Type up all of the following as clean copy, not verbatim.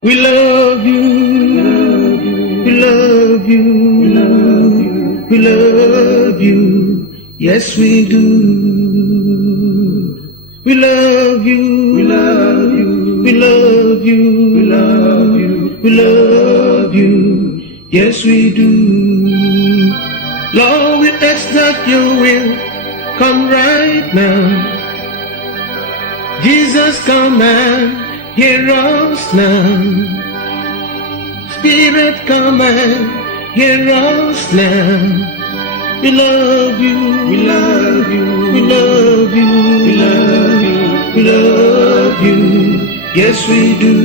We love you, we love you, we love you, we love you, yes we do. We love you, we love you, we love you, we love you, we love you, yes we do. Lord, we ask that you will come right now. Jesus, come and hear us now. Spirit, come and hear us now. We love you, we love you, we love you, we love you, we love you, yes we do.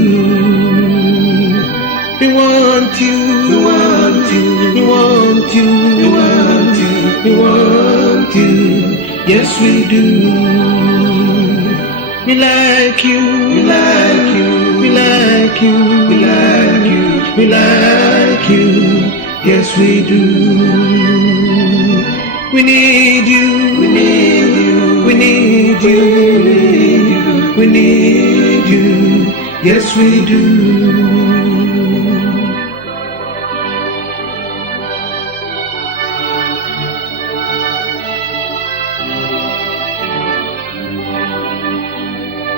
We want you, we want you, we want you, we want you, we want you, yes we do. We like you, we like you, we like you, we like you, we like you, yes we do. We need you, we need you, we need you, we need you, yes we do.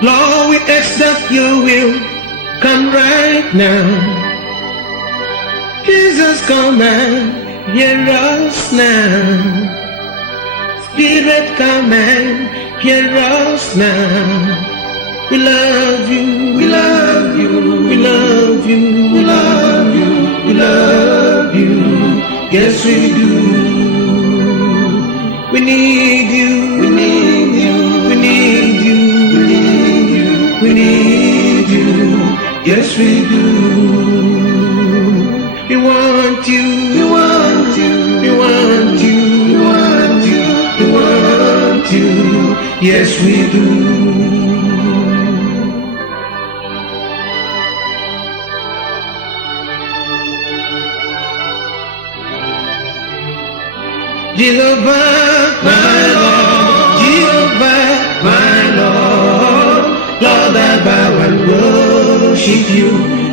Lord, we ask that you will come right now. Jesus, come and hear us now. Spirit, come and hear us now. We love you, we love you, we love you, we love you, we love you, yes we do. We need you, we need you, we need you, we need you, we need you, yes we do. We want you, we want you, we want you, we want you, we want you, yes we do. Jehovah, my Lord, Jehovah, my Lord, Lord, I bow and worship you.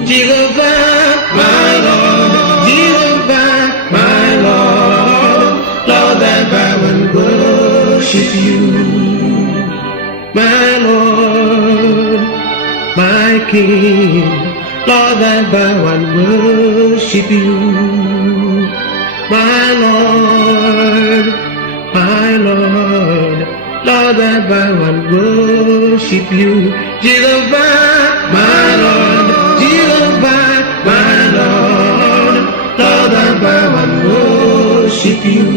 Jehovah, my Lord, Jehovah, my Lord, Lord, I bow and worship you. My Lord, my King, Lord, I bow and worship you. My Lord, Lord, I bow and worship you. Jehovah, my Lord, Jehovah, my Lord, Lord, I bow and worship you.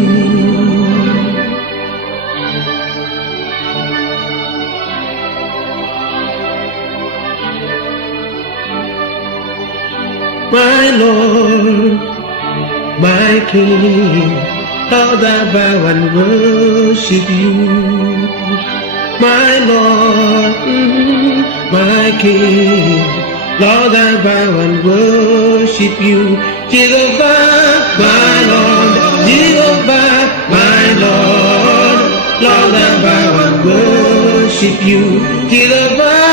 My Lord, my King, Lord, I bow and worship you. My Lord, my King, Lord, I bow and worship you. Jehovah, my Lord, Jehovah, my Lord, Lord, I bow and worship you. Jehovah,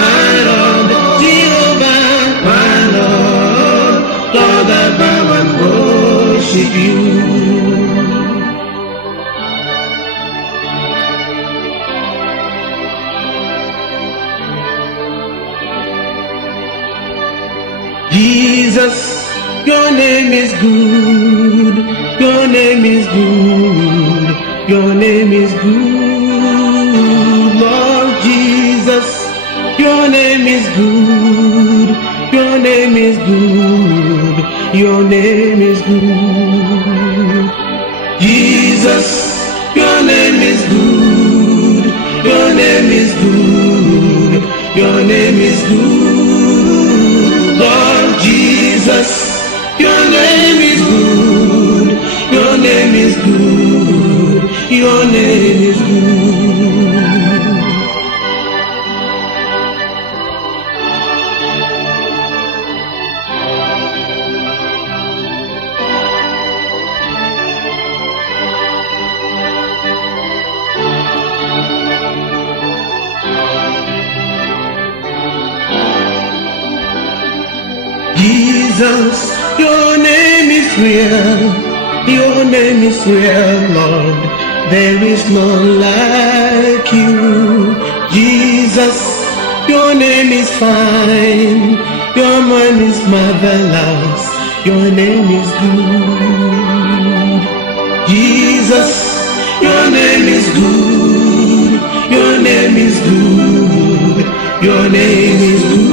my Lord, Jehovah, my Lord, Lord, I bow and worship you. Jesus, your name is good, your name is good, your name is good. Lord Jesus, your name is good, your name is good, your name is good. Jesus, your name is good, your name is good, your name is good. Lord Jesus, your name is good, your name is good, your name is good. Jesus, your name is real. Your name is real, Lord. There is none like you. Jesus, your name is fine. Your mind is marvelous. Your name is good. Jesus, your name is good. Your name is good. Your name is good.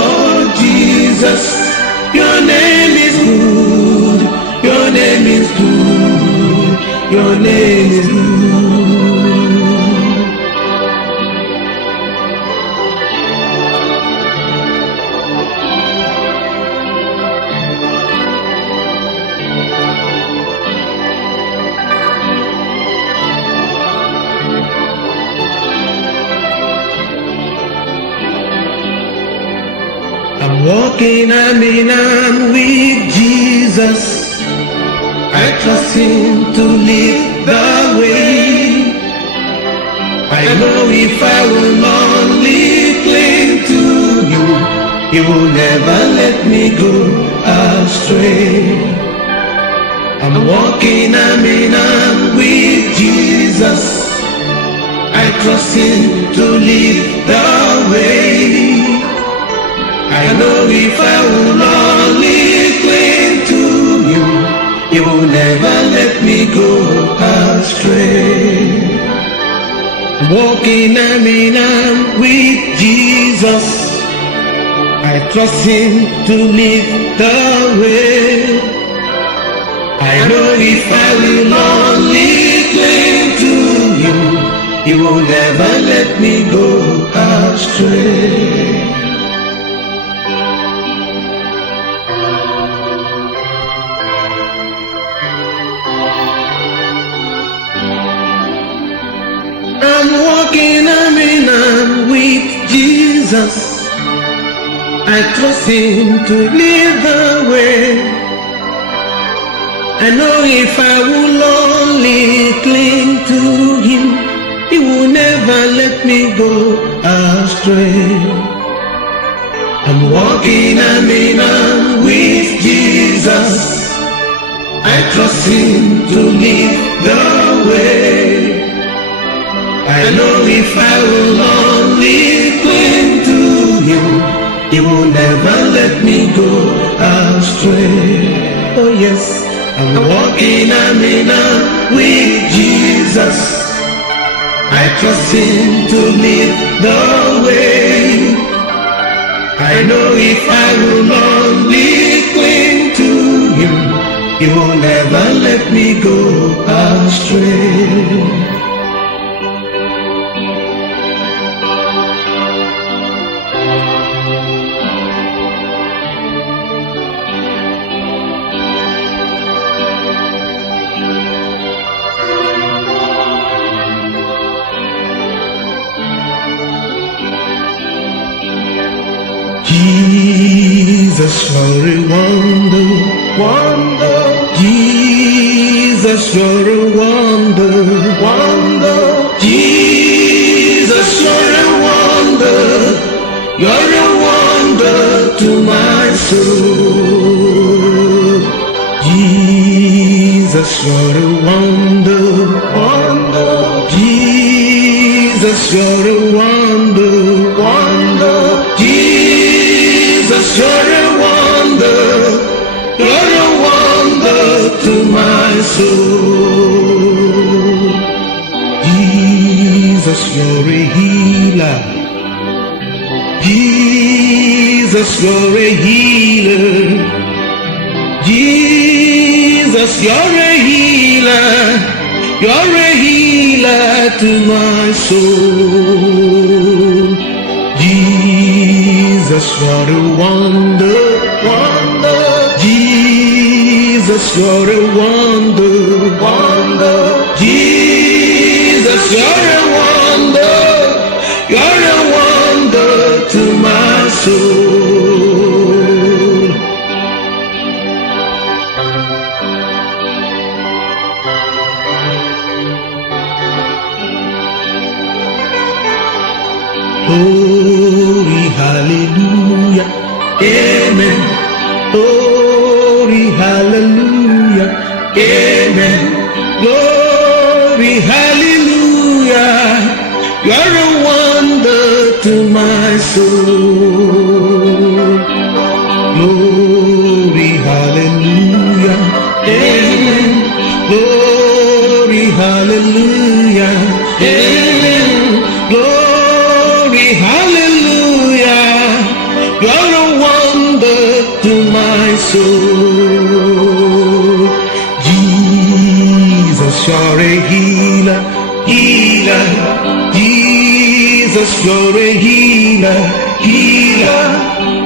Lord Jesus, your name is good. Your name is good. Your name is good. I'm walking, I'm with Jesus. I trust him to lead the way. I know if I will only cling to you, he will never let me go astray. I'm walking, I'm with Jesus. I trust him to lead the way. I know if I will only cling to you, you will never let me go astray. Walking, I'm with Jesus. I trust him to lead the way. I know if I will only cling to you, you will never let me go astray. I'm walking, I'm with Jesus. I trust him to lead the way. I know if I will only cling to him, he will never let me go astray. I'm walking, I'm with Jesus. I trust him to lead the way. I know if I will only cling to him, he will never let me go astray. Oh yes, I'm walking, I'm with Jesus. I trust him to lead the way. I know if I will only cling to him, he will never let me go astray. Jesus, you're a wonder, wonder. Jesus, you're a wonder, wonder. Jesus, you're a wonder. You're a wonder to my soul. Jesus, you're a wonder, wonder. Jesus, you're a wonder, wonder. Jesus, you're a wonder, you're a wonder to my soul. Jesus, you're a healer. Jesus, you're a healer. Jesus, you're a healer. You're a healer to my soul. Jesus, you're a wonder, wonder. Jesus, you're a wonder, wonder. Jesus, you're a wonder. You're a wonder to my soul. Glory, hallelujah, Amen. Glory, hallelujah. Amen. Glory, hallelujah. You are a wonder to my soul. Glory, hallelujah. Amen. Glory, hallelujah. Amen. Glory, hallelujah. You are a wonder to my soul. Jesus, you're a healer, healer. Jesus, you're a healer, healer.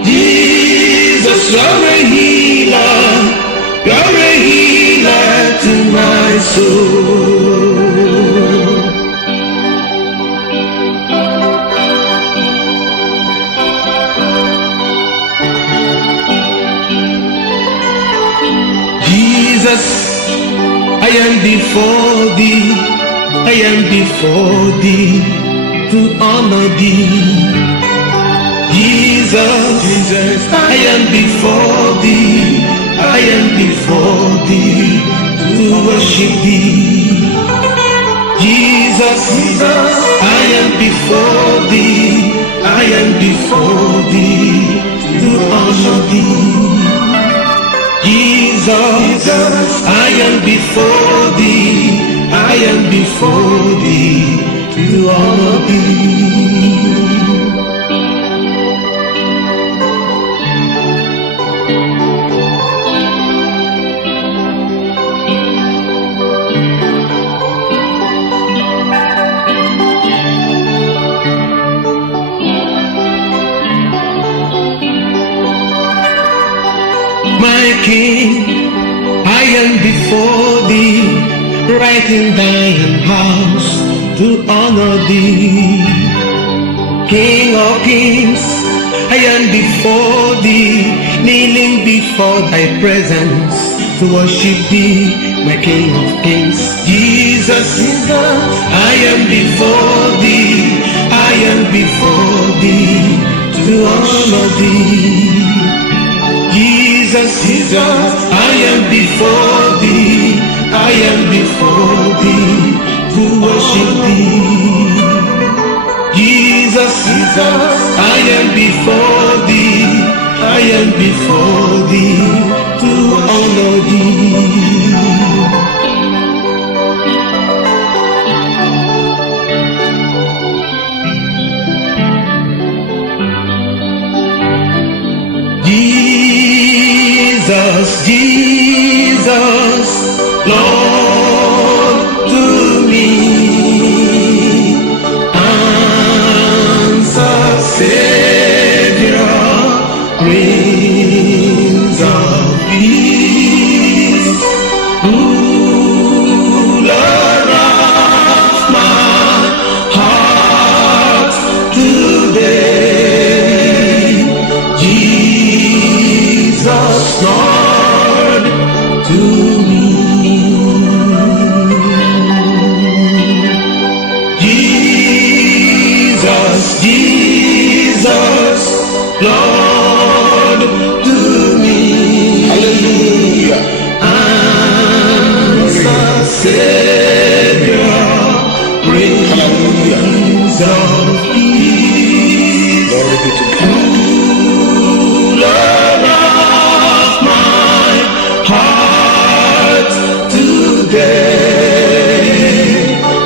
Jesus, you're a healer. You're a healer to my soul. Jesus, I am before thee, I am before thee to honor thee. Jesus, I am before thee, I am before thee to worship thee. Jesus, I am before thee, I am before thee to honor thee. Jesus, I am before thee, I am before thee to honor thee. My King, I am before thee, right in thine house to honor thee. King of kings, I am before thee, kneeling before thy presence to worship thee, my King of kings. Jesus, I am before thee, I am before thee to honor thee. Jesus, I am before thee, I am before thee to worship thee. Jesus, I am before thee, I am before thee to honor thee. Jesus, Lord, to me, answer, Savior, Prince of Peace, ruler of my heart today. Jesus, Lord, to me. Jesus, Lord, to me. Hallelujah. Answer, Savior, Prince of Peace. Glory be to God. Ruler of my heart today.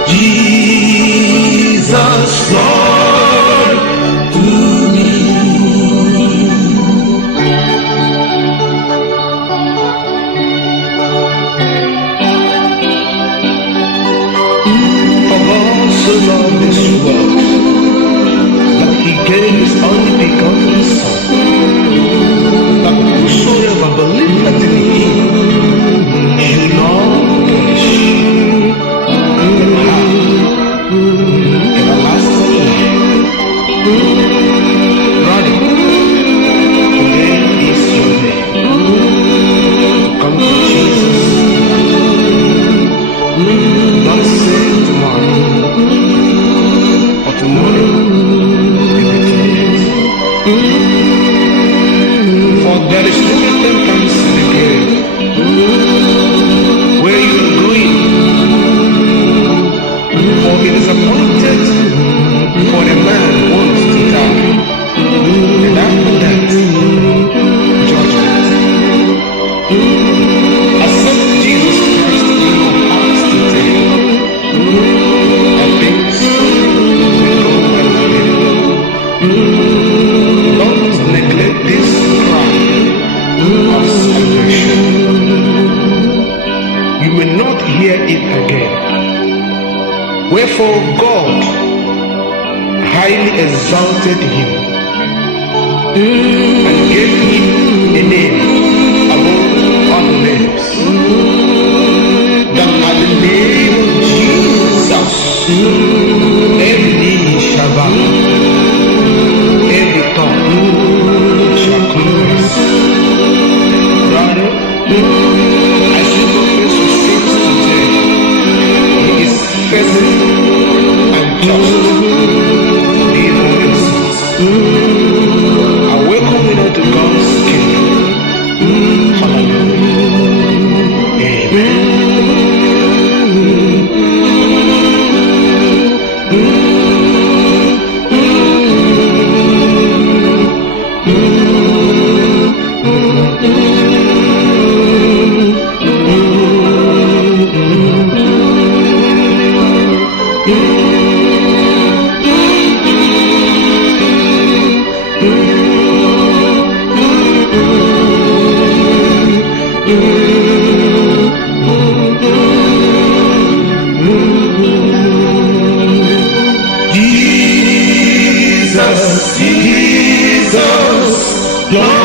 Jesus, Lord, to me. where you are going. For it is appointed for a man once to die, and after that, judgment. Accept Jesus Christ in your heart today, and things will go well with you. Don't neglect this cry of salvation. You will not hear it again. Wherefore God highly exalted him and gave him a name above all names, that at the name of Jesus every knee shall bow, every tongue shall confess. Brother, I should confess to sins today. He is faithful and just to forgive all your sins. I welcome you into God's kingdom. Hallelujah. Amen. Jesus, Jesus, Lord.